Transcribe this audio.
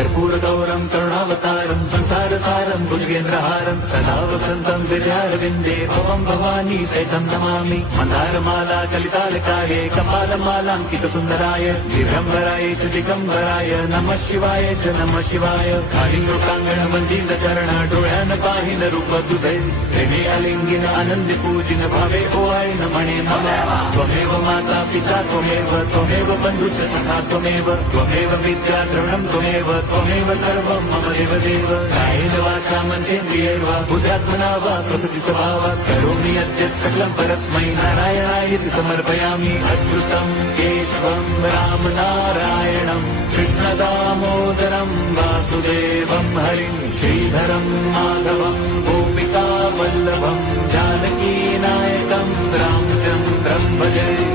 कर्पूरगौरं करुणावतारं संसारसारं भुजगेन्द्रहारं सदा वसन्तं विद्यारविन्दे भवं भवानी सहितं नमामि। मन्दारमाला कलितालकाये कपालमालाङ्कितसुन्दराय दिगम्बराय च दिगम्बराय नमः शिवाय च नमः शिवाय। कालिङ्गोकाङ्गण मन्दिरचरण डोळ्यान पाहिन रूप तुझे प्रेमे अलिंगिन आनंदी पूजिन भावे ओवाळीन म्हणे मला त्वमेव माता पिता त्वमेव बंधुच सखा त्वमेव विद्या द्रवणं त्वमेव सर्वं मम देवदेव। कायेन वाचा मनसेन्द्रियैर्वा बुद्ध्यात्मना वा प्रकृति स्वभावात् करोमि यद्यत् सकलं परस्मै नारायणायेति समर्पयामि। अच्युतं केशवं राम नारायणं कृष्णदामोदरं वासुदेवं हरिं श्रीधरं माधवं गोपिका वल्लभं जानकी नायकं रामचन्द्रं भजे।